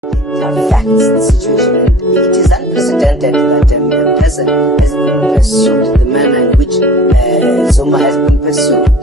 Facts, the situation, and it is unprecedented that the person has been pursued the manner in which Zuma has been pursued.